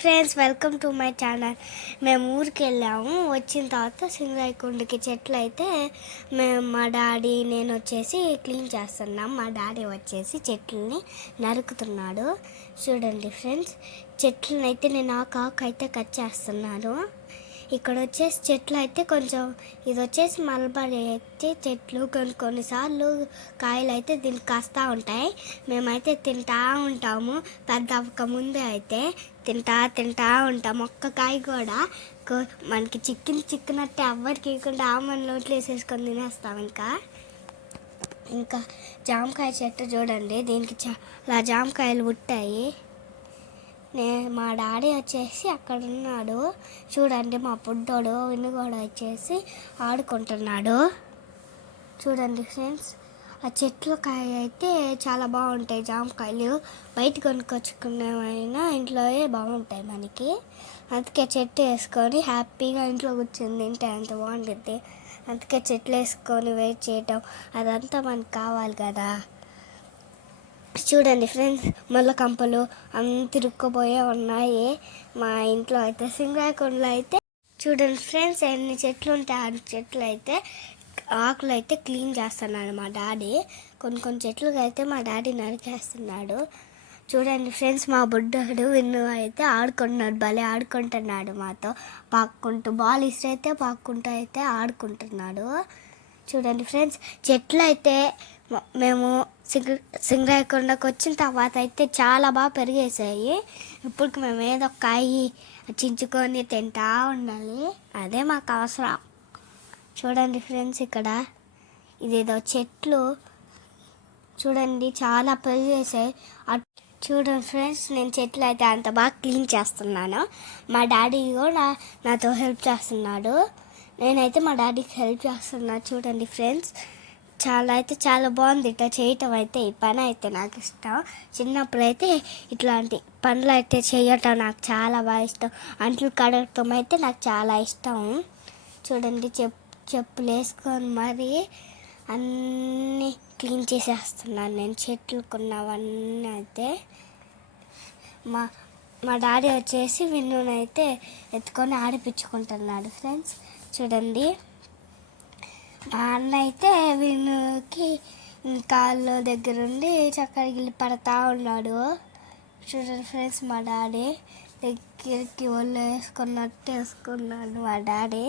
Friends, welcome to my channel. మేము ఊరికి వెళ్ళాము. వచ్చిన తర్వాత సింగరాయకొండకి చెట్లు అయితే మా డాడీ నేను వచ్చేసి క్లీన్ చేస్తున్నాం. మా డాడీ వచ్చేసి చెట్లని నరుకుతున్నాడు. చూడండి ఫ్రెండ్స్, చెట్లను అయితే నేను ఆకు అయితే కట్ చేస్తున్నాను. ఇక్కడ వచ్చేసి చెట్లు అయితే కొంచెం ఇది వచ్చేసి మల్బరీ అయితే చెట్లు కొన్నిసార్లు కాయలు అయితే దీనికి కాస్తూ ఉంటాయి. మేమైతే తింటా ఉంటాము. పెద్ద అవ్వక ముందే అయితే తింటా ఉంటాము. ఒక్క కాయ కూడా మనకి చిక్కినట్టే ఎవ్వరికి ఇవ్వకుండా మన నోట్లో వేసేసుకొని తినేస్తాం. ఇంకా జామకాయ చెట్టు చూడండి, దీనికి చాలా జామకాయలు పుట్టాయి. మా డాడీ వచ్చేసి అక్కడ ఉన్నాడు. చూడండి, మా పుట్టోడు వినుగోడు వచ్చేసి ఆడుకుంటున్నాడు. చూడండి ఫ్రెండ్స్, ఆ చెట్ల కాయ అయితే చాలా బాగుంటాయి. జామకాయలు బయట కొనుక్కొచ్చుకునేవైనా ఇంట్లోనే బాగుంటాయి మనకి. అందుకే చెట్టు వేసుకొని హ్యాపీగా ఇంట్లో కూర్చొని తింటే అంత బాగుంటుంది. అందుకే చెట్లు వేసుకొని వెయిట్ చేయటం అదంతా మనకు కావాలి కదా. చూడండి ఫ్రెండ్స్, ముళ్ళ కంపలు అంత ఇరుక్కుపోయే ఉన్నాయి మా ఇంట్లో అయితే. సింగరాయకొండలో అయితే చూడండి ఫ్రెండ్స్, ఎన్ని చెట్లు ఉంటాయి. ఆ చెట్లు అయితే ఆకులు అయితే క్లీన్ చేస్తున్నాడు మా డాడీ. కొన్ని చెట్లుగా అయితే మా డాడీ నరికేస్తున్నాడు. చూడండి ఫ్రెండ్స్, మా బుడ్డోడు విన్ను అయితే భలే ఆడుకుంటున్నాడు మాతో. పాక్కుంటూ బాల్ ఇస్తే పాక్కుంటూ అయితే ఆడుకుంటున్నాడు. చూడండి ఫ్రెండ్స్, చెట్లు అయితే మేము సింగరాయకొండకు వచ్చిన తర్వాత అయితే చాలా బాగా పెరిగేసాయి. ఇప్పుడు మేము ఏదో ఒక కాయి చించుకొని తింటా ఉండాలి, అదే మాకు అవసరం. చూడండి ఫ్రెండ్స్, ఇక్కడ ఇదేదో చెట్లు చూడండి చాలా పెరిగేసాయి. చూడండి ఫ్రెండ్స్, నేను చెట్లు అయితే అంత బాగా క్లీన్ చేస్తున్నాను. మా డాడీ కూడా నాతో హెల్ప్ చేస్తున్నాడు. నేనైతే మా డాడీకి హెల్ప్ చేస్తున్నాను. చూడండి ఫ్రెండ్స్, చాలా బాగుంది ఇట్లా చేయటం అయితే. ఈ పని అయితే నాకు ఇష్టం. చిన్నప్పుడు అయితే ఇట్లాంటి పనులు అయితే చేయటం నాకు చాలా బాగా ఇష్టం. అంట్లు కడగటం అయితే నాకు చాలా ఇష్టం. చూడండి, చెప్పులు వేసుకొని మరి అన్నీ క్లీన్ చేసేస్తున్నాను నేను. చెట్లుకున్నవన్నీ అయితే మా డాడీ వచ్చేసి విన్నునైతే ఎత్తుకొని ఆడిపించుకుంటున్నాడు. ఫ్రెండ్స్ చూడండి, మా అన్న అయితే విన్నుకి కాళ్ళు దగ్గరుండి చక్కగా గిల్లి పడతా ఉన్నాడు. చూడండి ఫ్రెండ్స్, మా డాడీ దగ్గరికి ఒళ్ళు వేసుకున్నాడు మా డాడీ.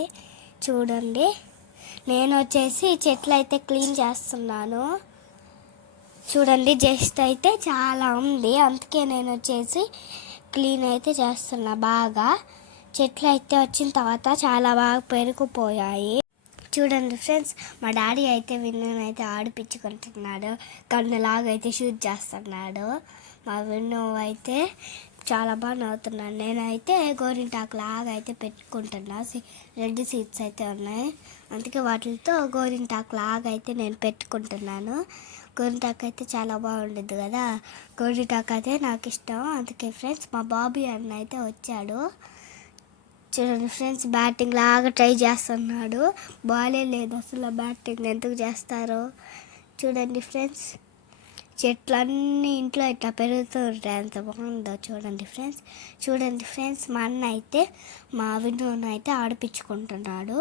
చూడండి, నేను వచ్చేసి చెట్లు అయితే క్లీన్ చేస్తున్నాను. చూడండి, జస్ట్ అయితే చాలా ఉంది, అందుకే నేను వచ్చేసి క్లీన్ అయితే చేస్తున్నా బాగా. చెట్లు అయితే వచ్చిన తర్వాత చాలా బాగా పెరిగిపోయాయి. చూడండి ఫ్రెండ్స్, మా డాడీ అయితే విన్నునైతే ఆడిపించుకుంటున్నాడు. కన్నులాగైతే షూట్ చేస్తున్నాడు. మా విన్ను అయితే చాలా బాగా నవ్వుతున్నాడు. నేనైతే గోరింటాకు లాగా అయితే పెట్టుకుంటున్నా. రెడ్ సీడ్స్ అయితే ఉన్నాయి, అందుకే వాటితో గోరింటాకు లాగా అయితే నేను పెట్టుకుంటున్నాను. గోరింటాకు అయితే చాలా బాగుంటుంది కదా. గోరింటాకు అయితే నాకు ఇష్టం. అందుకే ఫ్రెండ్స్, మా బాబీ అన్న అయితే వచ్చాడు. చూడండి ఫ్రెండ్స్, బ్యాటింగ్ లాగా ట్రై చేస్తున్నాడు. బాలే లేదు అసలు, బ్యాటింగ్ ఎందుకు చేస్తారో. చూడండి ఫ్రెండ్స్, చెట్లన్నీ ఇంట్లో ఇట్లా పెరుగుతూ ఉంటాయి, ఎంత బాగుందో చూడండి ఫ్రెండ్స్. చూడండి ఫ్రెండ్స్, మా అన్న అయితే మా విన్నును అయితే ఆడిపించుకుంటున్నాడు.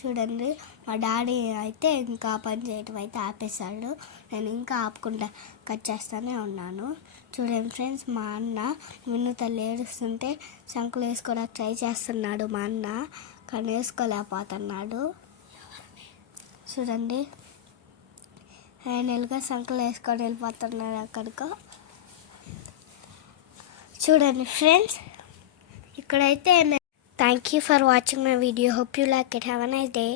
చూడండి, మా డాడీ అయితే ఇంకా పని చేయటం అయితే ఆపేశాడు. నేను ఇంకా ఆపకుండా కట్ చేస్తూనే ఉన్నాను. చూడండి ఫ్రెండ్స్, మా అన్న విన్ను తల్లి ఏడుస్తుంటే సంకలు వేసుకోవడానికి ట్రై చేస్తున్నాడు మా అన్న, కానీ వేసుకోలేకపోతున్నాడు. చూడండి, ఫైనల్గా సంకలు వేసుకొని వెళ్ళిపోతున్నాడు అక్కడికో. చూడండి ఫ్రెండ్స్, ఇక్కడైతే thank you for watching my video. Hope you like it. Have a nice day.